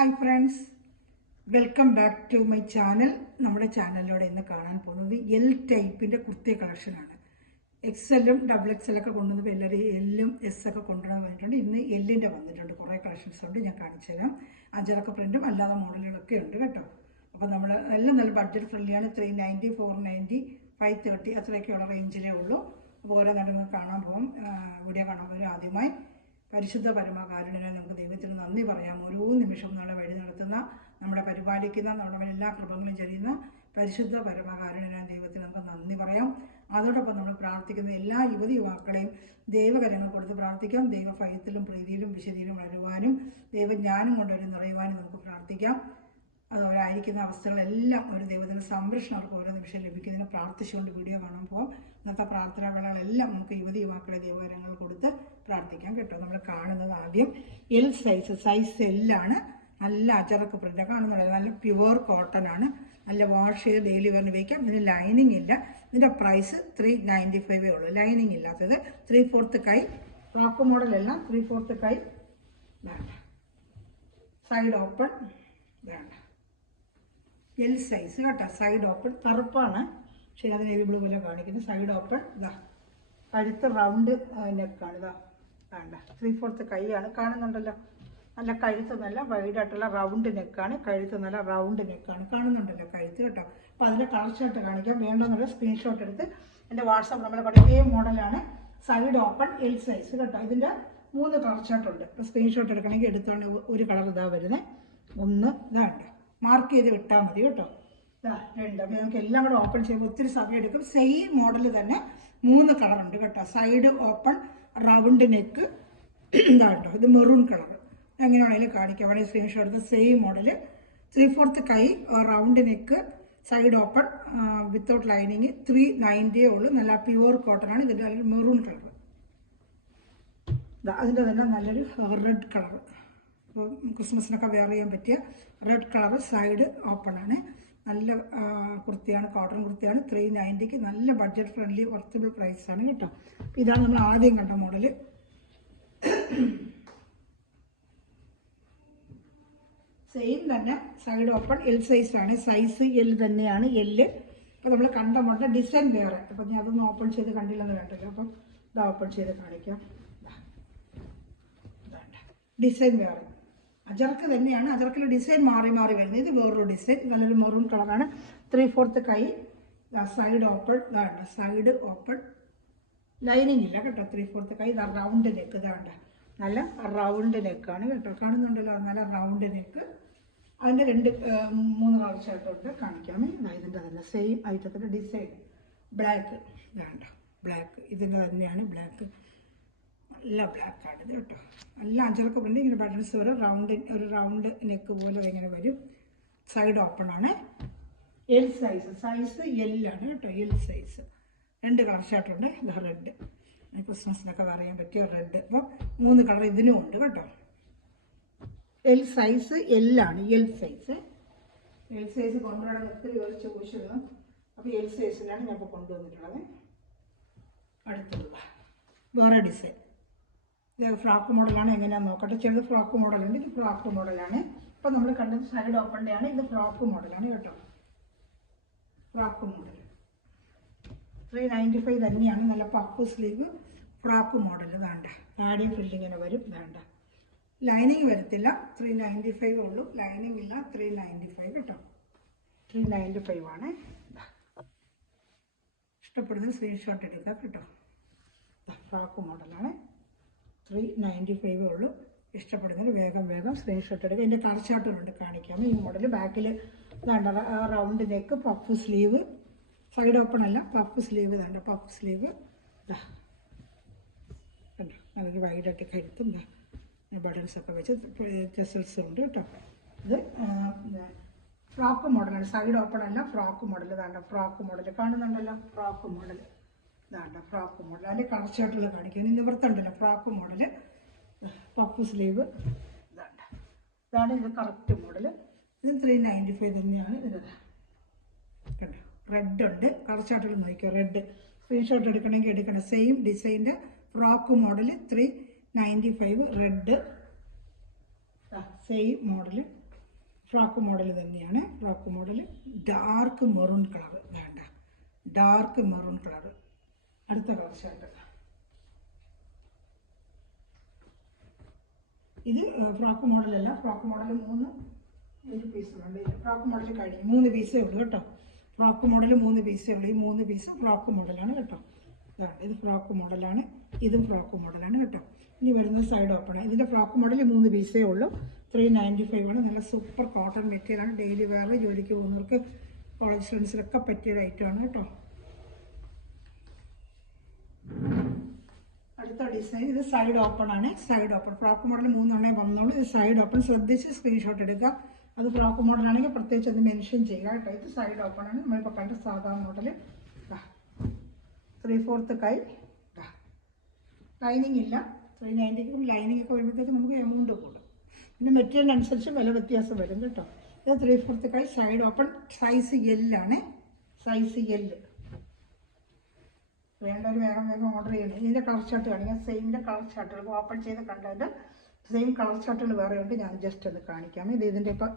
Hi friends, welcome back to my channel. നമ്മുടെ ചാനലിലൂടെ ഇന്ന് കാണാൻ പോകുന്നത് എൽ ടൈപ്പിൻ്റെ കുർത്തി കളക്ഷനാണ്. എക്സെല്ലും ഡബിൾ എക്സെല്ലൊക്കെ കൊണ്ടുവന്നപ്പോൾ എല്ലാവരും എല്ലും എസ് ഒക്കെ കൊണ്ടുവരാൻ വേണ്ടിയിട്ടുണ്ട്. ഇന്ന് എല്ലിൻ്റെ വന്നിട്ടുണ്ട്. കുറേ കളക്ഷൻസ് ഉണ്ട്, ഞാൻ കാണിച്ചു തരാം. അഞ്ചരക്ക പ്രിൻറ്റും അല്ലാതെ മോഡലുകളൊക്കെ ഉണ്ട് കേട്ടോ. അപ്പോൾ നമ്മൾ എല്ലാം നല്ല ബഡ്ജറ്റ് ഫ്രണ്ട്ലിയാണ്. 390, 490, 530 അത്രയൊക്കെയുള്ള റേഞ്ചിലേ ഉള്ളൂ. അപ്പോൾ ഓരോ നടന്ന് കാണാൻ പോകും. വീഡിയോ കാണാൻ പോകും. ആദ്യമായി പരിശുദ്ധ പരമകാരുണ്യനെ നമുക്ക് ദൈവത്തിന് നന്ദി പറയാം. ഓരോ നിമിഷവും നമ്മളെ വഴി നടത്തുന്ന, നമ്മളെ പരിപാലിക്കുന്ന, നമ്മുടെ എല്ലാ കൃപങ്ങളും ചെയ്യുന്ന പരിശുദ്ധ പരമകാരുണ്യനെ ദൈവത്തിന് നമുക്ക് നന്ദി പറയാം. അതോടൊപ്പം നമ്മൾ പ്രാർത്ഥിക്കുന്ന എല്ലാ യുവതിയുവാക്കളെയും ദൈവകരങ്ങൾ കൊടുത്ത് പ്രാർത്ഥിക്കാം. ദൈവഭയത്തിലും പ്രീതിയിലും വിശുദ്ധിയിലും വളരുവാനും ദൈവജ്ഞാനം കൊണ്ടൊരു നിറയുവാനും നമുക്ക് പ്രാർത്ഥിക്കാം. അത് അവരായിരിക്കുന്ന അവസ്ഥകളെല്ലാം ഒരു ദൈവത്തിൻ്റെ സംരക്ഷണം അവർക്ക് ഓരോ നിമിഷം ലഭിക്കുന്നതിന് പ്രാർത്ഥിച്ചുകൊണ്ട് വീഡിയോ കാണാൻ പോകും. ഇന്നത്തെ പ്രാർത്ഥനാ വേളകളെല്ലാം നമുക്ക് യുവതി യുവാക്കളെ ദൈവകരങ്ങൾ കൊടുത്ത് പ്രാർത്ഥിക്കാം കേട്ടോ. നമ്മൾ കാണുന്നത് ആദ്യം എൽ സൈസ് എല്ലാണ്. നല്ല അജറക്ക് പ്രിൻ്റ് കാണുന്നുണ്ട്. നല്ല പ്യുവർ കോട്ടൺ ആണ്. നല്ല വാഷ് ചെയ്ത് ഡെയിലി വെയറിന് ഉപയോഗിക്കാം. ഇതിന് ലൈനിങ് ഇല്ല. ഇതിൻ്റെ പ്രൈസ് 395 ഉള്ളൂ. ലൈനിങ് ഇല്ലാത്തത് 3/4 കൈ ഫ്രോക്ക് മോഡലെല്ലാം 3/4 കൈ വേണ്ട. സൈഡ് ഓപ്പൺ വേണ്ട. എൽ സൈസ് കേട്ടോ. സൈഡ് ഓപ്പൺ കറുപ്പാണ്, പക്ഷേ അതിന് എവി ബ്ലൂ പോലെ കാണിക്കുന്നത്. സൈഡ് ഓപ്പൺ ഇതാ. കഴുത്ത് റൗണ്ട് നെക്കാണ്. ഇതാ വേണ്ട. 3/4 കൈയാണ്. കാണുന്നുണ്ടല്ലോ. നല്ല കഴുത്ത് നല്ല വൈഡായിട്ടുള്ള റൗണ്ട് നെക്കാണ്. കഴുത്ത് നല്ല റൗണ്ട് നെക്കാണ്. കാണുന്നുണ്ടല്ലോ കഴുത്ത് കേട്ടോ. അപ്പോൾ അതിൻ്റെ കളർ ഷർട്ട് കാണിക്കാം. വേണ്ടെന്നുള്ള സ്ക്രീൻഷോട്ട് എടുത്ത് എൻ്റെ വാട്സാപ്പ് നമ്മൾ പഴയ മോഡലാണ്. സൈഡ് ഓപ്പൺ എൽ സൈസ് കേട്ടോ. ഇതിൻ്റെ 3 കളർ ഷർട്ടുണ്ട്. ഇപ്പോൾ സ്ക്രീൻഷോട്ട് എടുക്കണമെങ്കിൽ എടുത്തോണ്ട് ഒരു കളർ ഇതാ വരുന്നത്. ഒന്ന് ഇതാണ്ട് മാർക്ക് ചെയ്ത് വിട്ടാൽ മതി കേട്ടോ. ഇതാ 2. അപ്പോൾ നമുക്ക് എല്ലാം കൂടെ ഓപ്പൺ ചെയ്യുമ്പോൾ ഒത്തിരി സമയം എടുക്കും. സെയിം മോഡൽ തന്നെ 3 കളറുണ്ട് കേട്ടോ. സൈഡ് ഓപ്പൺ റൗണ്ട് നെക്ക് ഇതാ കേട്ടോ. ഇത് മെറൂൺ കളർ. എങ്ങനെ വേണമെങ്കിലും കാണിക്കാം. വേണമെങ്കിൽ സ്ക്രീൻഷോട്ട് എടുത്ത് സെയിം മോഡൽ 3/4 കൈ round neck side open without lining 390 ഉള്ളൂ. നല്ല പ്യുവർ കോട്ടൺ ആണ്. ഇതിൻ്റെ നല്ലൊരു മെറൂൺ കളർ. അതിൻ്റെ തന്നെ നല്ലൊരു റെഡ് കളർ. അപ്പോൾ ക്രിസ്മസിനൊക്കെ വെയർ ചെയ്യാൻ പറ്റിയ റെഡ് കളർ. സൈഡ് ഓപ്പൺ ആണ്. നല്ല കുർത്തിയാണ്. കോട്ടൺ കുർത്തിയാണ്. 390ക്ക് നല്ല ബഡ്ജറ്റ് ഫ്രണ്ട്ലി വർത്തബിൾ പ്രൈസാണ് കേട്ടോ. ഇതാണ് നമ്മൾ ആദ്യം കണ്ട മോഡൽ. സെയിം തന്നെ സൈഡ് ഓപ്പൺ എൽ സൈസാണ്. സൈസ് എൽ തന്നെയാണ്. എല്ല്. അപ്പോൾ നമ്മൾ കണ്ട മോഡൽ ഡിസൈൻ വേറെ. അപ്പം ഞാൻ അതൊന്നും ഓപ്പൺ ചെയ്ത് കണ്ടില്ലെന്ന് വേണ്ടല്ലോ. അപ്പം ഇത് ഓപ്പൺ ചെയ്ത് കാണിക്കാം. ഡിസൈൻ വേറെ. അജർക്ക് തന്നെയാണ്. അജർക്കിൽ ഡിസൈൻ മാറി മാറി വരുന്നത്. ഇത് വേറൊരു ഡിസൈൻ. നല്ലൊരു മെറൂൺ കളറാണ്. 3/4 കൈ സൈഡ് ഓപ്പൺ ഇതാണ്ട്. സൈഡ് ഓപ്പൺ ലൈനിങ് ഇല്ല കേട്ടോ. 3/4 കൈ ഇതാ. റൗണ്ട് നെക്ക് ഇതാണ്ട. നല്ല റൗണ്ട് നെക്കാണ് കേട്ടോ. കാണുന്നുണ്ടല്ലോ. നല്ല റൗണ്ട് നെക്ക്. അതിൻ്റെ 3 കളർ ഷർട്ടുണ്ട്. കാണിക്കാമേ. ഇതിൻ്റെ തന്നെ സെയിം ഐറ്റത്തിൻ്റെ ഡിസൈൻ. ബ്ലാക്ക് വേണ്ട. ബ്ലാക്ക് ഇതിൻ്റെ തന്നെയാണ്. ബ്ലാക്ക് നല്ല ബ്ലാക്കാണ് ഇത് കേട്ടോ. നല്ല അഞ്ചരക്ക് പ്രിൻ്റ്. ഇങ്ങനെ ബട്ടൺസ് വരും. ഒരു റൗണ്ട് നെക്ക് പോലെ ഇങ്ങനെ വരും. സൈഡ് ഓപ്പൺ ആണ്. L size. സൈസ് എല്ലാണ് കേട്ടോ. L size. 2 കളർ ഷർട്ടുണ്ട്. ഇത് റെഡ്. ക്രിസ്മസിനൊക്കെ പറയാൻ പറ്റിയ റെഡ്. അപ്പം 3 കളർ ഇതിനും ഉണ്ട് കേട്ടോ. എൽ സൈസ് എല്ലാണ്. L size. എൽ സൈസ് കൊണ്ടുവരാൻ ഒത്തിരി ചോദിച്ചത്. അപ്പോൾ എൽ സൈസിലാണ് ഞാൻ ഇപ്പോൾ കൊണ്ടുവന്നിട്ടുള്ളത്. അടുത്തുള്ള വേറെ ഡിസൈൻ. ഇത് ഫ്രോക്ക് മോഡലാണ്. എങ്ങനെയാണെന്ന് നോക്കട്ടെ. ചെറുത് ഫ്രോക്ക് മോഡലുണ്ട്. ഇത് ഫ്രോക്ക് മോഡലാണ്. ഇപ്പം നമ്മൾ കണ്ടത് സൈഡ് ഓപ്പണിൻ്റെ ആണ്. ഇത് ഫ്രോക്ക് മോഡലാണ് കേട്ടോ. ഫ്രോക്ക് മോഡൽ 395 തന്നെയാണ്. നല്ല പഫ് സ്ലീവ് ഫ്രോക്ക് മോഡൽ. വേണ്ട. താടി ഫ്രില്ലിങ്ങനെ വരും. വേണ്ട. ലൈനിങ് വരത്തില്ല. 395 ഉള്ളൂ. ലൈനിങ് ഇല്ല. 395 കേട്ടോ. 395 ആണ്. ഇഷ്ടപ്പെടുന്ന സ്ക്രീൻഷോട്ട് എടുക്കുക കേട്ടോ. ഫ്രോക്ക് മോഡലാണ്. 395 ഉള്ളൂ. ഇഷ്ടപ്പെടുന്നതിന് വേഗം സ്ക്രീൻഷോട്ട് എടുക്കുക. ഇതിൻ്റെ കളർ ചാർട്ടുകളുണ്ട്. കാണിക്കാം. ഈ മോഡൽ ബാക്കിൽ വേണ്ട. Round neck puff sleeve. Side open അല്ല. പഫ് സ്ലീവ് വേണ്ട. പഫ് സ്ലീവ് കണ്ടോ. നല്ലൊരു വൈഡായിട്ട് കഴുത്തും ബട്ടൺസൊക്കെ വെച്ച് ടെസൽസ് ഉണ്ട് കേട്ടോ. ഇത് ഫ്രോക്ക് മോഡലാണ്. സൈഡ് ഓപ്പൺ അല്ല. ഫ്രോക്ക് മോഡൽ വേണ്ട. ഫ്രോക്ക് മോഡൽ കാണുന്നുണ്ടല്ലോ. ഫ്രോക്ക് മോഡൽ വേണ്ട. Frock model. അതിൻ്റെ കളർ ഷർട്ടുകൾ കാണിക്കാൻ നിവർത്തുണ്ടല്ലോ. ഫ്രോക്ക് മോഡൽ പഫ് സ്ലീവ് വേണ്ട. ഇതാണ് ഇത് കറക്റ്റ് മോഡൽ. ഇത് 395 തന്നെയാണ്. ഇത് കണ്ടോ. റെഡ് ഉണ്ട്. കളർ ചാർട്ടുകൾ നോക്കിയോ. റെഡ്. സ്ക്രീൻഷോട്ട് എടുക്കണമെങ്കിൽ എടുക്കണം. സെയിം ഡിസൈൻ്റെ frock model 395 red. Same model frock model തന്നെയാണ്. Frock model dark maroon colour. വേണ്ട, ഡാർക്ക് മെറൂൺ കളർ. അടുത്ത കളർ ഷർട്ട്. ഇത് ഫ്രോക്ക് മോഡലല്ല. ഫ്രോക്ക് മോഡൽ 3 പീസുകളുണ്ട്. ഫ്രോക്ക് മോഡൽ കഴിഞ്ഞു. 3 പീസേ ഉള്ളൂ കേട്ടോ. ഫ്രോക്ക് മോഡൽ 3 പീസേ ഉള്ളൂ. ഈ 3 പീസ് ഫ്രോക്ക് മോഡലാണ് കേട്ടോ. ഇതാണ്, ഇത് ഫ്രോക്ക് മോഡലാണ്. ഇതും ഫ്രോക്ക് മോഡലാണ് കേട്ടോ. ഇനി വരുന്നത് സൈഡ് ഓപ്പണാണ്. ഇതിൻ്റെ ഫ്രോക്ക് മോഡൽ 3 പീസേ ഉള്ളൂ. 395 ആണ്. നല്ല സൂപ്പർ കോട്ടൺ മെറ്റീരിയലാണ്. ഡെയിലി വെയർ, ജോലിക്ക് പോകുന്നവർക്ക്, കോളേജ് സ്റ്റുഡൻസിനൊക്കെ പറ്റിയൊരു ഐറ്റമാണ് കേട്ടോ. അടുത്ത ഡിസൈൻ ഇത് സൈഡ് ഓപ്പൺ ആണ്. സൈഡ് ഓപ്പൺ ഫ്രോക്ക് മോഡൽ 3 വന്നോളൂ. ഇത് സൈഡ് ഓപ്പൺ. ശ്രദ്ധിച്ച് സ്ക്രീൻഷോട്ട് എടുക്കുക. അത് ഫ്രോക്ക് മോഡലാണെങ്കിൽ പ്രത്യേകിച്ച് അത് മെൻഷൻ ചെയ്യുക കേട്ടോ. ഇത് സൈഡ് ഓപ്പൺ ആണ്. നമ്മളിപ്പോൾ കണ്ട സാധാ മോഡൽ. 3/4 കൈ. ലൈനിങ് ഇല്ല. 390 ലൈനിങ് ഒക്കെ വരുമ്പോഴത്തേക്ക് നമുക്ക് എമൗണ്ട് കൂടും. പിന്നെ മെറ്റീരിയലിനനുസരിച്ച് വില വ്യത്യാസം വരും കേട്ടോ. ഇത് 3/4 കൈ സൈഡ് ഓപ്പൺ. സൈസ് എല്ലാണ്. സൈസ് എല്ല്. വേണ്ടവർ വേഗം വേഗം ഓർഡർ ചെയ്യണം. ഇതിൻ്റെ കളർ ചാർട്ട് കാണിക്കാം. സെയിമിൻ്റെ കളർ ചാർട്ടുകൾ ഓപ്പൺ ചെയ്ത് കണ്ടതിൻ്റെ സെയിം കളർ ചാർട്ടുകൾ വേറെ ഉണ്ട്. ഞാൻ ജസ്റ്റ് ഒന്ന് കാണിക്കാം. ഇത് ഇതിൻ്റെ ഇപ്പോൾ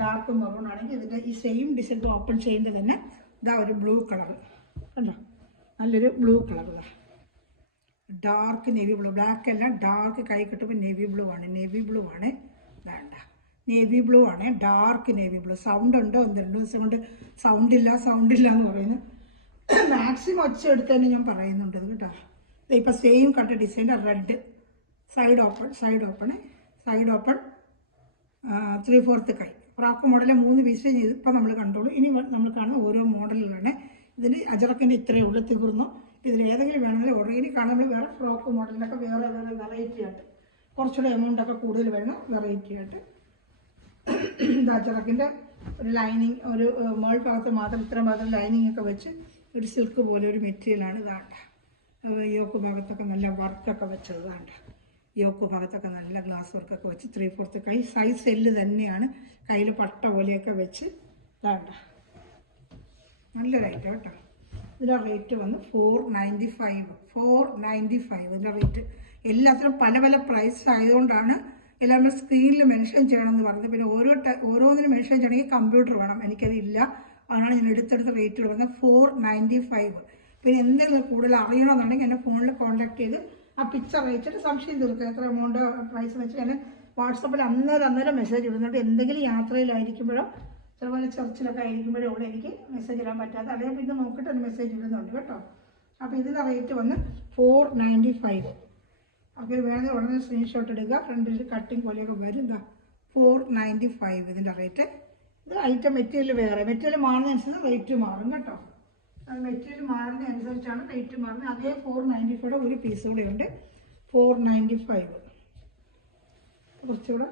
ഡാർക്ക് മെറൂൺ ആണെങ്കിൽ ഇതിൻ്റെ ഈ സെയിം ഡിസൈൻ ഓപ്പൺ ചെയ്യുന്നത് തന്നെ ഇതാ ഒരു ബ്ലൂ കളർ കണ്ടോ. നല്ലൊരു blue colour. Dark navy blue. Black അല്ല, ഡാർക്ക് കൈ കിട്ടുമ്പോൾ നേവി ബ്ലൂ ആണ്. നേവി ബ്ലൂ ആണ്. വേണ്ട, നേവി ബ്ലൂ ആണ്. Dark navy blue. സൗണ്ട് ഉണ്ടോ? 2 ദിവസം കൊണ്ട് സൗണ്ടില്ല എന്ന് പറയുന്നു. മാക്സിമം ഒച്ച എടുത്ത് തന്നെ ഞാൻ പറയുന്നുണ്ട് കേട്ടോ. ഇപ്പോൾ സെയിം കണ്ട ഡിസൈൻ്റെ റെഡ് സൈഡ് ഓപ്പൺ. 3/4 കൈ ഫ്രോക്ക് മോഡൽ 3 പീസ് ഇപ്പം നമ്മൾ കണ്ടോളൂ. ഇനി നമ്മൾ കാണുന്ന ഓരോ മോഡലുകളാണ്. ഇതിന് അജറക്കിൻ്റെ ഇത്രയേ ഉള്ളൂ. തീർന്നു. ഇതിൽ ഏതെങ്കിലും വേണമെങ്കിൽ ഓർഡർ ഇനി കാണാൻ നമ്മൾ വേറെ ഫ്രോക്ക് മോഡലിലൊക്കെ വേറെ വെറൈറ്റി ആയിട്ട് കുറച്ചുകൂടെ എമൗണ്ടൊക്കെ കൂടുതൽ വരുന്ന വെറൈറ്റി ആയിട്ട് ഇത് അജറക്കിൻ്റെ ഒരു ലൈനിങ്, ഒരു മേൾ ഭാഗത്ത് മാത്രം ഇത്ര ഭാഗത്ത് ലൈനിങ് ഒക്കെ വെച്ച് ഒരു സിൽക്ക് പോലെ ഒരു മെറ്റീരിയലാണ്. ഇതാണ്ട യോക്ക് ഭാഗത്തൊക്കെ നല്ല വർക്കൊക്കെ വെച്ചത്. ഇതാണ്ട യോക്ക് ഭാഗത്തൊക്കെ നല്ല ഗ്ലാസ് വർക്കൊക്കെ വെച്ച് 3/4 കൈ സൈസ് എല്ല് തന്നെയാണ്. കയ്യിൽ പട്ട പോലെയൊക്കെ വെച്ച് ഇതാണ്ട നല്ലൊരു ഐറ്റം കേട്ടോ. ഇതിൻ്റെ റേറ്റ് വന്ന് 495. ഇതിൻ്റെ റേറ്റ് എല്ലാത്തിനും പല പല പ്രൈസ് ആയതുകൊണ്ടാണ് എല്ലാം സ്ക്രീനിൽ മെൻഷൻ ചെയ്യണമെന്ന് പറഞ്ഞത്. പിന്നെ ഓരോന്നിനും മെൻഷൻ ചെയ്യണമെങ്കിൽ കമ്പ്യൂട്ടർ വേണം. എനിക്കതില്ല. അതിനാണ് ഞാൻ എടുത്തെടുത്ത റേറ്റുകൾ പറഞ്ഞത് 495. പിന്നെ എന്തെങ്കിലും കൂടുതൽ അറിയണമെന്നുണ്ടെങ്കിൽ എന്നെ ഫോണിൽ കോൺടാക്ട് ചെയ്ത് ആ പിക്ചർ അയച്ചിട്ട് സംശയം തീർക്കുക. എത്ര എമൗണ്ട് പ്രൈസ് വെച്ച് ഞാൻ വാട്സപ്പിൽ അന്നേരം മെസ്സേജ് ഇടുന്നുണ്ട്. എന്തെങ്കിലും യാത്രയിലായിരിക്കുമ്പോഴോ ചിലപോലെ ചർച്ചിലൊക്കെ ആയിരിക്കുമ്പോഴേ ഉള്ളൂ എനിക്ക് മെസ്സേജ് ഇടാൻ പറ്റാത്ത. അല്ലെങ്കിൽ പിന്നെ നോക്കിയിട്ട് ഒരു മെസ്സേജ് ഇടുന്നുണ്ട് കേട്ടോ. അപ്പോൾ ഇതിൻ്റെ റേറ്റ് വന്ന് 495. അപ്പോൾ വേണമെങ്കിൽ ഉടനെ സ്ക്രീൻഷോട്ട് എടുക്കുക. ഫ്രണ്ടിൽ കട്ടിങ് പോലെയൊക്കെ വരും. എന്താ 495 ഇതിൻ്റെ റേറ്റ്. ഇത് ഐറ്റം മെറ്റീരിയൽ വേറെ. മെറ്റീരിയൽ മാറുന്നതനുസരിച്ച് റേറ്റ് മാറും കേട്ടോ. അത് മെറ്റീരിയൽ മാറുന്നതനുസരിച്ചാണ് റേറ്റ് മാറുന്നത്. അതേ 495 ഒരു പീസ് കൂടെ ഉണ്ട്. 495 കുറച്ചുകൂടെ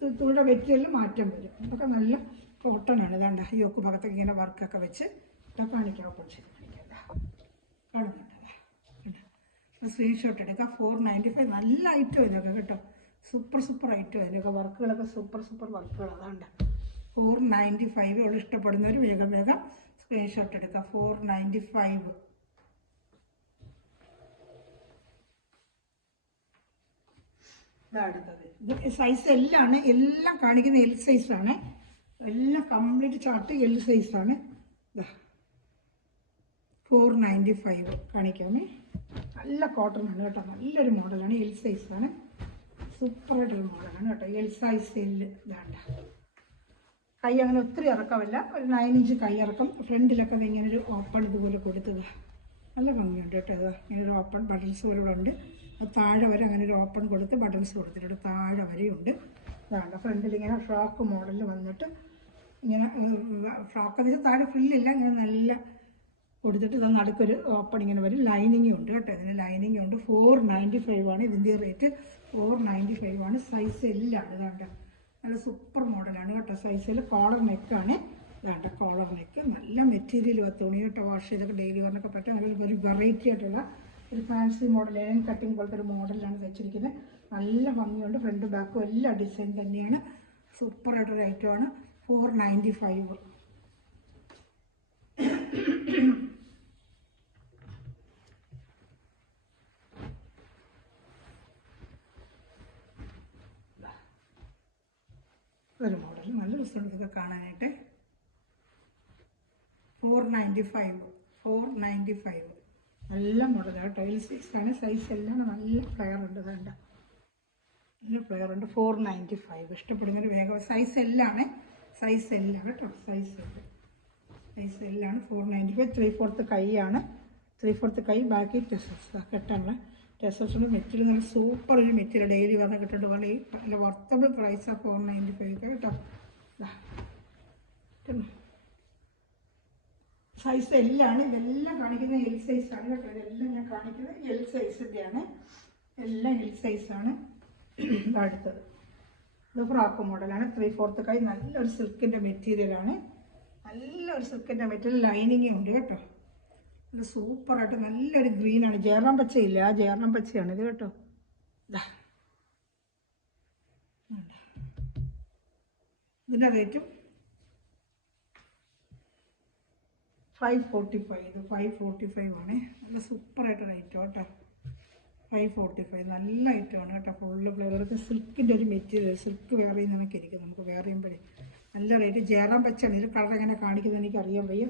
തുണിയുടെ മെറ്റീരിയലിൽ മാറ്റം വരും. അതൊക്കെ നല്ല കോട്ടൺ ആണ്. ഇതാണ്ട യോക്ക് ഭാഗത്തൊക്കെ ഇങ്ങനെ വർക്കൊക്കെ വെച്ച് ഇതൊക്കെ കാണിക്കാം. ഓപ്പൺ ചെയ്ത് കാണിക്കാം. കാണുന്നുണ്ട്. സ്ക്രീൻഷോട്ട് എടുക്കുക. 495 നല്ല ഐറ്റം ഇതൊക്കെ കേട്ടോ. Super item. ഇതിലൊക്കെ വർക്കുകളൊക്കെ സൂപ്പർ വർക്കുകൾ. അതാണ്ട് 495 ഉള്ള ഇഷ്ടപ്പെടുന്നവർ വേഗം സ്ക്രീൻഷോട്ട് എടുക്കുക. 495. ഇതടുത്തത് ഇത് സൈസ് എല്ലാണ്. എല്ലാം കാണിക്കുന്ന എൽ സൈസാണ്. എല്ലാം കംപ്ലീറ്റ് ചാർട്ട് എൽ സൈസാണ്. 495 കാണിക്കാമേ. നല്ല കോട്ടൺ ആണ് കേട്ടോ. നല്ലൊരു മോഡലാണ്. എൽ സൈസാണ്. സൂപ്പറായിട്ടൊരു മോഡലാണ് കേട്ടോ. എൽ സൈസ് എല്ല്. ഇതാണ്ട കൈ അങ്ങനെ ഒത്തിരി ഇറക്കമല്ല. ഒരു 9 ഇഞ്ച് കൈ ഇറക്കം. ഫ്രണ്ടിലൊക്കെ ഇങ്ങനെ ഒരു ഓപ്പൺ ഇതുപോലെ കൊടുത്തത് നല്ല ഭംഗിയുണ്ട് കേട്ടോ. ഇത് ഇങ്ങനെ ഒരു ഓപ്പൺ ബട്ടൺസ് പോലെ ഇവിടെ ഉണ്ട്. അത് താഴെ വരെ അങ്ങനെ ഒരു ഓപ്പൺ കൊടുത്ത് ബട്ടൺസ് കൊടുത്തിട്ടുണ്ട്. താഴെ വരെയുണ്ട്. ഇതാണ് ഫ്രണ്ടിൽ ഇങ്ങനെ ഫ്രോക്ക് മോഡലിൽ വന്നിട്ട് ഇങ്ങനെ ഫ്രോക്ക് എന്ന് വെച്ചാൽ താഴെ ഫ്രില്ലില്ല. ഇങ്ങനെ നല്ല കൊടുത്തിട്ട് ഇത് നടുക്കൊരു ഓപ്പൺ ഇങ്ങനെ വരും. ലൈനിങ്ങും ഉണ്ട് കേട്ടോ. ഇതിന് ലൈനിങ് ഉണ്ട്. 495 ആണ് ഇതിൻ്റെ റേറ്റ്. 495 ആണ്. സൈസ് എല്ലാണ്. ഇതാണ്ട നല്ല സൂപ്പർ മോഡലാണ് കേട്ടോ. സൈസിൽ കോളർ നെക്കാണ്. ഇതാണ്ട കോളർ നെക്ക്. നല്ല മെറ്റീരിയൽ തുണി കേട്ടോ. വാഷ് ചെയ്തൊക്കെ ഡെയിലി വെയറിനൊക്കെ പറ്റും. നല്ല ഒരു വെറൈറ്റി ആയിട്ടുള്ള ഒരു ഫാൻസി മോഡൽ, ലൈൻ കട്ടിങ് പോലത്തെ ഒരു മോഡലാണ് വെച്ചിരിക്കുന്നത്. നല്ല ഭംഗിയുണ്ട്. ഫ്രണ്ട് ബാക്കും എല്ലാ ഡിസൈൻ തന്നെയാണ്. സൂപ്പറായിട്ടൊരു ഐറ്റമാണ്. 495. ഒരു മോഡൽ നല്ല രസമുണ്ട് ഇതൊക്കെ കാണാനായിട്ട്. 495 നല്ല മോഡലാണ് കേട്ടോ. എൽ സൈസാണ്. സൈസ് എല്ലാം നല്ല ഫ്ലെയർ ഉണ്ട്. വേണ്ട നല്ല ഫ്ലെയർ ഉണ്ട്. 495 ഇഷ്ടപ്പെടുന്നൊരു വേഗം. സൈസ് എല്ലാണ്. സൈസ് എല്ലാം കേട്ടോ. സൈസ് എല്ലാണ്. 495 3/4 കൈയാണ്. 3/4 കൈ. ബാക്കി ടെസൽസ് കെട്ടാനുള്ള ടെസൽസിൻ്റെ മെറ്റീരിയൽ നല്ല സൂപ്പർ ഒരു മെറ്റീരിയൽ. ഡെയിലി വന്ന് കിട്ടുന്നുണ്ട്. വളരെ നല്ല വർത്തബിൾ പ്രൈസാണ് 495 കേട്ടോ. സൈസ് എല്ലാണ്. ഇതെല്ലാം കാണിക്കുന്നത് എൽ സൈസാണ് കേട്ടോ. ഇതെല്ലാം ഞാൻ കാണിക്കുന്നത് എൽ സൈസിൻ്റെയാണ്. എല്ലാം എൽ സൈസാണ്. അടുത്തത് ഇത് ഫ്രോക്ക് മോഡലാണ്. 3/4 കൈ. നല്ലൊരു സിൽക്കിൻ്റെ മെറ്റീരിയലാണ്. നല്ലൊരു സിൽക്കിൻ്റെ മെറ്റീരിയൽ. ലൈനിങ്ങും ഉണ്ട് കേട്ടോ. നല്ല സൂപ്പറായിട്ട് നല്ലൊരു ഗ്രീനാണ്. ജയറാം പച്ചയില്ല, ആ ജയറാം പച്ചയാണ് ഇത് കേട്ടോ. ഇതിൻ്റെ റേറ്റും 545. ഇത് 545 ആണ്. നല്ല സൂപ്പറായിട്ട് റേറ്റ് കേട്ടോ. 545 നല്ല ഐറ്റമാണ് കേട്ടോ. ഫുള്ള് ഫ്ലേവർക്ക് സിൽക്കിൻ്റെ ഒരു മെറ്റീരിയൽ. സിൽക്ക് വേറെ നിന്നൊക്കെ ഇരിക്കും. നമുക്ക് വേറെ ചെയ്യുമ്പോഴേ നല്ല റേറ്റ്. ജയറാം പച്ചയാണ്. ഇത് കളർ എങ്ങനെ കാണിക്കുന്നത് എനിക്കറിയാൻ വയ്യ.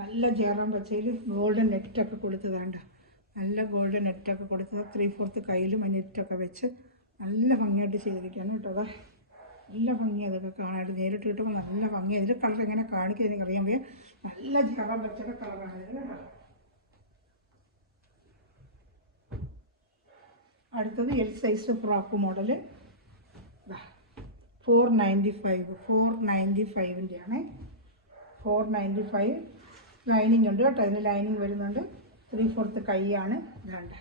നല്ല ജയറാം പച്ചയിൽ ഗോൾഡൻ നെറ്റൊക്കെ കൊടുത്തതാണ്ട്. നല്ല ഗോൾഡൻ നെറ്റൊക്കെ കൊടുത്തത്. 3/4 കയ്യിലും ആ നെറ്റൊക്കെ വെച്ച് നല്ല ഭംഗിയായിട്ട് ചെയ്തിരിക്കുകയാണ് കേട്ടോ. അതാ നല്ല ഭംഗി. അതൊക്കെ കാണാനായിട്ട് നേരിട്ട് കിട്ടുമ്പോൾ നല്ല ഭംഗി. ഇതിൽ കളർ എങ്ങനെ കാണിക്കുന്നത് എനിക്കറിയാൻ വയ്യ. നല്ല ജയറാം പച്ചയുടെ കളറാണ് ഇത് കേട്ടോ. അടുത്തത് എൽ സൈസ് ഫ്രോക്ക് മോഡൽ. 495 ആണ്. 495 ലൈനിങ് ഉണ്ട് കേട്ടോ. അതിന് ലൈനിങ് വരുന്നുണ്ട്. 3/4 കൈയാണ്. ഇതാണ്ട്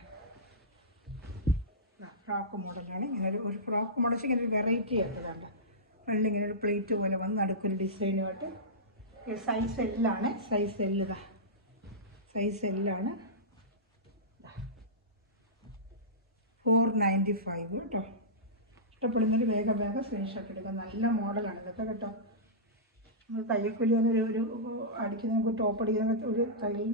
ഫ്രോക്ക് മോഡലാണ്. ഇങ്ങനെ ഒരു ഫ്രോക്ക് മോഡൽ ഇങ്ങനെ ഒരു വെറൈറ്റി ആയിട്ട് ഇതാണ്ട് വെള്ളിങ്ങനെ ഒരു പ്ലേറ്റ് പോലെ വന്ന് നടുക്കൊരു ഡിസൈനുമായിട്ട്. സൈസ് എല്ലാണ്. സൈസ് എല്ലതാ. സൈസ് എല്ലാണ്. 495 കേട്ടോ. ഇഷ്ടപ്പെടുന്നൊരു വേഗം സ്ക്രീൻഷോട്ട് എടുക്കാം. നല്ല മോഡലാണ് ഇതൊക്കെ കേട്ടോ. നമ്മൾ തയ്യൽക്കൂലി ഒരു അടിക്കുന്ന നമുക്ക് ടോപ്പ് അടിക്കുന്ന ഒരു തയ്യൽ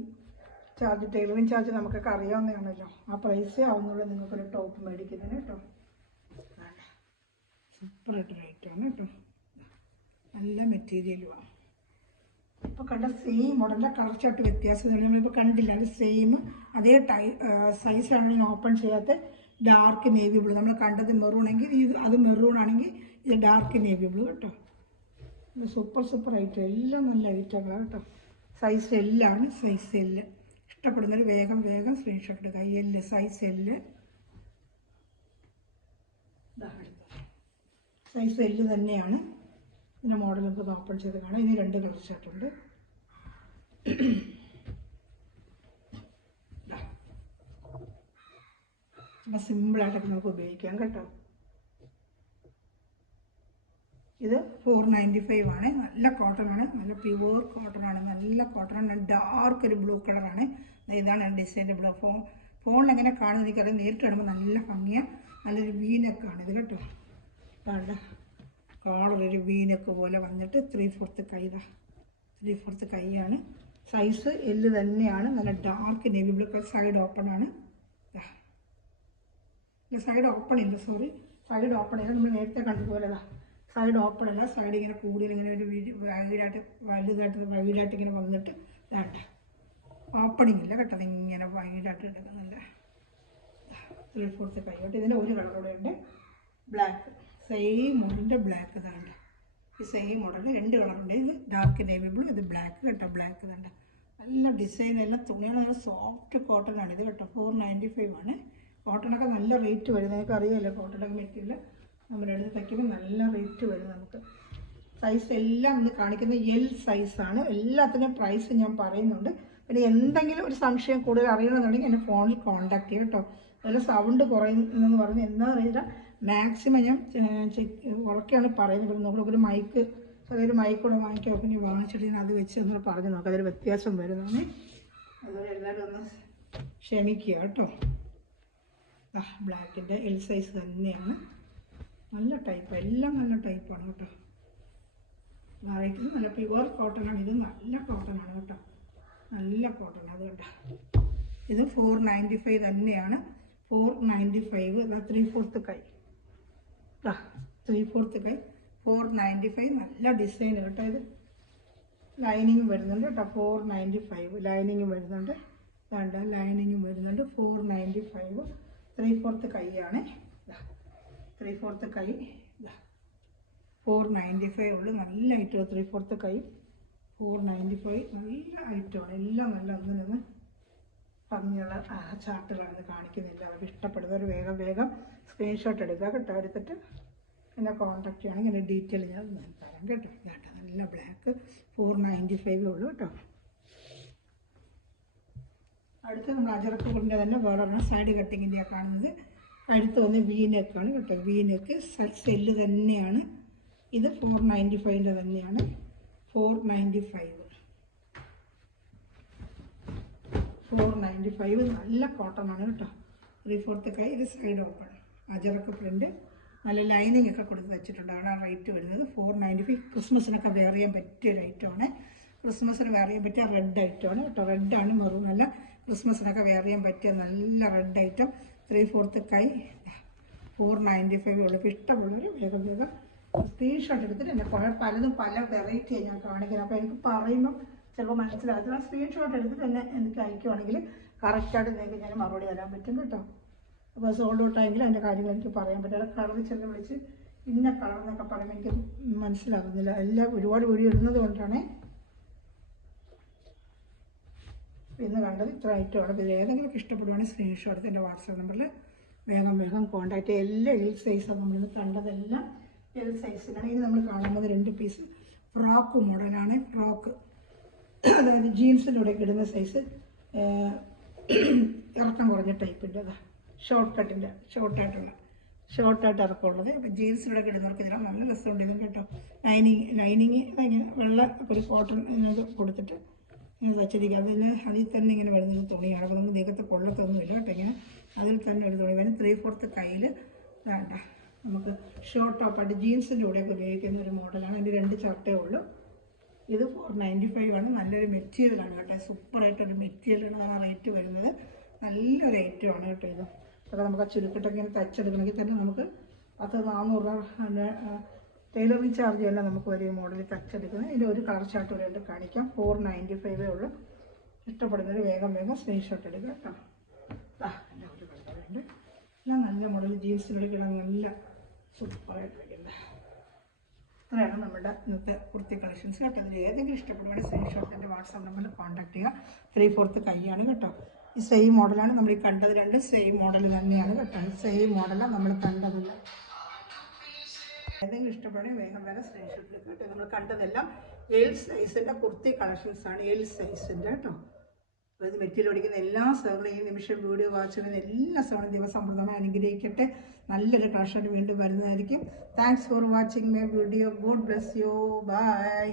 ചാർജ്, ടൈലറിങ് ചാർജ് നമുക്കൊക്കെ അറിയാവുന്നതാണല്ലോ. ആ പ്രൈസേ ആവുന്നുള്ളൂ നിങ്ങൾക്കൊരു ടോപ്പ് മേടിക്കുന്നതിന് കേട്ടോ. സൂപ്പറായിട്ട് റേറ്റാണ് കേട്ടോ. നല്ല മെറ്റീരിയലുമാണ്. ഇപ്പോൾ കണ്ട സെയിം മോഡലിൻ്റെ കളർ ചാർട്ട് വ്യത്യാസം നമ്മളിപ്പോൾ കണ്ടില്ല. അത് സെയിം അതേ സൈസാണ് ഞാൻ ഓപ്പൺ ചെയ്യാത്ത ഡാർക്ക് നേവി ബ്ലൂ. നമ്മൾ കണ്ടത് മെറൂണെങ്കിൽ അത് മെറൂൺ ആണെങ്കിൽ ഇത് ഡാർക്ക് നേവി ബ്ലൂ കേട്ടോ. Super item. എല്ലാം നല്ല ഐറ്റങ്ങളാണ് കേട്ടോ. സൈസ് എല്ലാണ്. സൈസ് എല്ല് ഇഷ്ടപ്പെടുന്നൊരു വേഗം സ്ക്രീൻഷോട്ട് എടുക്കുക. എല്ല് സൈസ് എല്ല്. സൈസ് എല്ല് തന്നെയാണ്. ഇതിൻ്റെ മോഡൽ നമുക്ക് ഓപ്പൺ ചെയ്ത് കാണാം. ഇനി 2 കളർ ചാർട്ടുണ്ട്. അപ്പോൾ സിമ്പിളായിട്ടൊക്കെ നമുക്ക് ഉപയോഗിക്കാം കേട്ടോ. ഇത് 495 ആണ്. നല്ല കോട്ടൺ ആണ്. നല്ല പ്യുവർ കോട്ടൺ ആണ്. നല്ല കോട്ടൺ ആണ്. ഡാർക്ക് ഒരു ബ്ലൂ കളറാണ്. ഇതാണ് ഡിസൈൻ്റെ ബ്ലൂ. ഫോണിൽ എങ്ങനെ കാണുന്നത് എനിക്കറിയാം. നേരിട്ട് കാണുമ്പോൾ നല്ല ഭംഗിയാണ്. നല്ലൊരു വീനക്കാണ് ഇത് കേട്ടോ. വേണ്ട കോളർ ഒരു വീനക്ക് പോലെ വന്നിട്ട് 3/4 കൈതാ. 3/4 കൈയാണ്. സൈസ് എല്ല് തന്നെയാണ്. നല്ല dark navy blue. Side open ആണ്. സൈഡ് ഓപ്പൺ ഇല്ല, സോറി. സൈഡ് ഓപ്പൺ ഇല്ല. നമ്മൾ നേരത്തെ കണ്ടതുപോലെ സൈഡ് ഓപ്പൺ അല്ല. സൈഡ് ഇങ്ങനെ കൂടുതൽ ഇങ്ങനെ ഒരു വൈഡായിട്ട് ഇങ്ങനെ വന്നിട്ട് വേണ്ട ഓപ്പണിങ് ഇല്ല കേട്ടോ. ഇങ്ങനെ വൈഡായിട്ട് എടുക്കുന്നില്ല. 3/4 കൈ കേട്ടോ. ഇതിൻ്റെ ഒരു കളറോടെ ഉണ്ട്. ബ്ലാക്ക്. സെയിം മോഡലിൻ്റെ ബ്ലാക്ക് ഇതാണ്ട്. ഈ സെയിം മോഡലിൽ 2 കളറുണ്ട്. ഇത് ഡാർക്ക് നേവി ബ്ലൂ, ഇത് ബ്ലാക്ക് കേട്ടോ. ബ്ലാക്ക് ഇതാണ്ട്. നല്ല ഡിസൈൻ. എല്ലാം തുണികൾ നല്ല സോഫ്റ്റ് കോട്ടൺ ആണ് ഇത് കേട്ടോ. 495 ആണ്. കോട്ടണൊക്കെ നല്ല റേറ്റ് വരും. നിങ്ങൾക്ക് അറിയാമല്ലോ കോട്ടണൊക്കെ മെറ്റീരിയൽ നമ്മുടെ അടുത്ത് തയ്ക്കുമ്പോൾ നല്ല റേറ്റ് വരും നമുക്ക്. സൈസ് എല്ലാം ഇന്ന് കാണിക്കുന്നത് എൽ സൈസാണ്. എല്ലാത്തിനും പ്രൈസ് ഞാൻ പറയുന്നുണ്ട്. പിന്നെ എന്തെങ്കിലും ഒരു സംശയം കൂടുതൽ അറിയണമെന്നുണ്ടെങ്കിൽ എൻ്റെ ഫോണിൽ കോൺടാക്ട് ചെയ്യും കേട്ടോ. അതിൽ സൗണ്ട് കുറയുന്നെന്ന് പറഞ്ഞ് എന്താണെന്ന് അറിയില്ല. മാക്സിമം ഞാൻ ഉറക്കെയാണ് പറയുന്നത്. പിന്നെ നമ്മളൊരു മൈക്ക്, ചെറിയൊരു മൈക്കൂടെ വാങ്ങിക്കുക. പിന്നെ വാങ്ങിച്ചിട്ട് ഞാൻ അത് വെച്ച് ഒന്ന് പറഞ്ഞു നോക്കാം. അതൊരു വ്യത്യാസം വരുന്നതാണ്. അതുപോലെ എല്ലാവരും ഒന്ന് ക്ഷമിക്കുക കേട്ടോ. ബ്ലാക്കിൻ്റെ എൽ സൈസ് തന്നെയാണ്. നല്ല ടൈപ്പ്. എല്ലാം നല്ല ടൈപ്പാണ് കേട്ടോ. വെറൈറ്റി. നല്ല പ്യുവർ കോട്ടൺ ആണ്. ഇത് നല്ല കോട്ടൺ ആണ് കേട്ടോ. നല്ല കോട്ടൺ. അത് കേട്ടോ. ഇത് 495 തന്നെയാണ്. 495. 3/4 കൈ. 3/4 കൈ 495. നല്ല ഡിസൈൻ കേട്ടോ. ഇത് ലൈനിങ്ങും വരുന്നുണ്ട് കേട്ടോ. 495 ലൈനിങ്ങും വരുന്നുണ്ട്. വേണ്ട ലൈനിങ്ങും വരുന്നുണ്ട്. 495 3/4 കൈയാണ്. 3/4 കൈ 495 ഉള്ളു. നല്ല ഐറ്റമാണ്. 3/4 കൈ 495 നല്ല ഐറ്റമാണ്. എല്ലാം നല്ല ഒന്നിനൊന്ന് ഭംഗിയുള്ള ചാർട്ടുകളാണെന്ന് കാണിക്കുന്നില്ല. അവർക്ക് ഇഷ്ടപ്പെടുന്നവർ വേഗം സ്ക്രീൻഷോട്ട് എടുക്കുക കേട്ടോ. എടുത്തിട്ട് എന്നെ കോൺടാക്ട് ചെയ്യണമെങ്കിൽ എൻ്റെ ഡീറ്റെയിൽ ഞാൻ തരാം കേട്ടോ. കേട്ടോ നല്ല ബ്ലാക്ക് 495 ഉള്ളൂ കേട്ടോ. അടുത്ത് നമ്മൾ അജറക്ക് കൊണ്ടിൻ്റെ തന്നെ വേറെ സൈഡ് കട്ടിങ്ങിൻ്റെയാണ് കാണുന്നത്. അടുത്ത് വന്ന് വീനെക്കാണ് കേട്ടോ. വീനെക്ക് സെല്ല് തന്നെയാണ്. ഇത് 495 തന്നെയാണ്. 495 നല്ല കോട്ടൺ ആണ് കേട്ടോ. 3/4 കൈ. ഇത് സൈഡ് ഓപ്പൺ അജറക്ക് പ്രിൻ്റ്. നല്ല ലൈനിങ് ഒക്കെ കൊടുത്ത് വെച്ചിട്ടുണ്ട്. അവിടെ ആ റേറ്റ് വരുന്നത് 495. ക്രിസ്മസിനൊക്കെ വെയർ ചെയ്യാൻ പറ്റിയ ഒരു ഐറ്റമാണ്. ക്രിസ്മസിന് വെയർ ചെയ്യാൻ പറ്റിയ റെഡ് ഐറ്റമാണ് കേട്ടോ. റെഡാണ് മെറൂൺ അല്ല. ക്രിസ്മസിനൊക്കെ വെയർ ചെയ്യാൻ പറ്റിയ നല്ല റെഡ് ഐറ്റം. 3/4 കൈ 495 ഉള്ളൂ. ഇപ്പോൾ ഇഷ്ടമുള്ളവർ വേഗം സ്ക്രീൻഷോട്ട് എടുത്തിട്ട് എന്നെ പലതും പല വെറൈറ്റിയാണ് ഞാൻ കാണിക്കുന്നത്. അപ്പോൾ എനിക്ക് പറയുമ്പം ചിലപ്പോൾ മനസ്സിലാകത്തില്ല. സ്ക്രീൻഷോട്ട് എടുത്തിട്ട് എനിക്ക് അയക്കുവാണെങ്കിൽ കറക്റ്റായിട്ട് നിങ്ങൾക്ക് ഞാൻ മറുപടി തരാൻ പറ്റും കേട്ടോ. അപ്പോൾ സോൾഡ് ഔട്ട് ആയെങ്കിൽ അതിൻ്റെ കാര്യങ്ങൾ എനിക്ക് പറയാൻ പറ്റില്ല. കളർ ചെന്ന് വിളിച്ച് ഇന്ന കളർ എന്നൊക്കെ പറയുമ്പോൾ എനിക്ക് മനസ്സിലാകുന്നില്ല. എല്ലാം ഒരുപാട് വീഡിയോ ഇടുന്നത് കൊണ്ടാണ് ഇന്ന് കണ്ടത്. ഇത്ര ഐറ്റമാണ്. ഇത് ഏതെങ്കിലും ഇഷ്ടപ്പെടുവാണെങ്കിൽ സ്ക്രീൻഷോട്ട് എടുത്ത് എൻ്റെ വാട്സാപ്പ് നമ്പറിൽ വേഗം കോൺടാക്റ്റ് ചെയ്യുക. എല്ലാം എൽ സൈസാണ് നമ്മളിന്ന് കണ്ടതെല്ലാം എൽ സൈസിലാണ്. ഇനി നമ്മൾ കാണുന്നത് 2 പീസ് ഫ്രോക്ക് മോഡലാണ്. ഫ്രോക്ക് അതായത് ജീൻസിൻ്റെ കൂടെ ഇടുന്ന സൈസ് ഇറക്കം കുറഞ്ഞ ടൈപ്പിൻ്റെ ഷോർട്ടായിട്ട് ഇറക്കമുള്ളത്. അപ്പം ജീൻസിലൂടെ ഇടുന്നവർക്ക് ഇതിലാണ് നല്ല രസമുണ്ട്. ഇതും കേട്ടോ. ലൈനിങ് ഇങ്ങനെ വെള്ള ഒരു കോട്ടൺ ഇത് കൊടുത്തിട്ട് ഇങ്ങനെ തച്ചിരിക്കുക. അതിൽ തന്നെ ഇങ്ങനെ വരുന്നൊരു തുണിയാണ്. അപ്പോൾ നമുക്ക് ദേഹത്ത് കൊള്ളത്തൊന്നുമില്ല കേട്ടോ. ഇങ്ങനെ അതിൽ തന്നെ ഒരു തുണി വരും. 3/4 കയ്യിൽ വേണ്ട നമുക്ക് ഷോർട്ട് ടോപ്പായിട്ട് ജീൻസിൻ്റെ കൂടെയൊക്കെ ഉപയോഗിക്കുന്ന ഒരു മോഡലാണ്. അതിൻ്റെ 2 ചർട്ടേ ഉള്ളൂ. ഇത് 495 ആണ്. നല്ലൊരു മെറ്റീരിയലാണ് കേട്ടോ. സൂപ്പറായിട്ടൊരു മെറ്റീരിയലാണ്. അതാണ് റേറ്റ് വരുന്നത്. നല്ലൊരു ഐറ്റമാണ് കേട്ടോ. ഇത് അപ്പോൾ നമുക്ക് ആ ചുരുക്കട്ടൊക്കെ ഇങ്ങനെ തച്ചെടുക്കണമെങ്കിൽ തന്നെ നമുക്ക് 400 രൂപ ടൈലറിങ് ചാർജ് എല്ലാം നമുക്ക് ഒരു മോഡൽ തച്ചെടുക്കുന്നത്. ഇതിൻ്റെ ഒരു കളർ ചാർട്ട് വരെ കാണിക്കാം. 495 ഉള്ളൂ. ഇഷ്ടപ്പെടുന്നവർ വേഗം സ്ക്രീൻഷോട്ട് എടുക്കുക കേട്ടോ. എല്ലാം ഒരു കളറുണ്ട്. എല്ലാം നല്ല മോഡൽ ജീൻസിനോട് കിടാൻ നല്ല സൂപ്പറായിട്ട് വയ്ക്കുന്നത്. ഇത്രയാണ് നമ്മുടെ ഇന്നത്തെ കുർത്തി കളക്ഷൻസ് കേട്ടോ. അതിൽ ഏതെങ്കിലും ഇഷ്ടപ്പെടുവാണെങ്കിൽ സ്ക്രീൻഷോട്ട് എൻ്റെ വാട്സാപ്പ് നമ്പറിൽ കോൺടാക്ട് ചെയ്യുക. 3/4 കൈയാണ് കേട്ടോ. ഈ സെയിം മോഡലാണ് നമ്മൾ ഈ കണ്ടത്. 2 സെയിം മോഡൽ തന്നെയാണ് കേട്ടോ. സെയിം മോഡലാണ് നമ്മൾ കണ്ടതില്ല. ഏതെങ്കിലും ഇഷ്ടപ്പെടുകയാണെങ്കിൽ വേഗം സ്ക്രീൻഷോട്ട് എടുക്കുക കേട്ടോ. നമ്മൾ കണ്ടതെല്ലാം എൽ സൈസിൻ്റെ കുർത്തി കളക്ഷൻസാണ്. എൽ സൈസിൻ്റെ കേട്ടോ. അതായത് മെറ്റീരിയൽ പഠിക്കുന്ന എല്ലാ സഹോദരങ്ങളും ഈ നിമിഷം വീഡിയോ വാച്ച് ചെയ്യുന്ന എല്ലാ സഹോദരനും ദിവസമൃതമായി അനുഗ്രഹിക്കട്ടെ. നല്ലൊരു കളക്ഷൻ വീണ്ടും വരുന്നതായിരിക്കും. Thanks for watching my video. God bless you. By.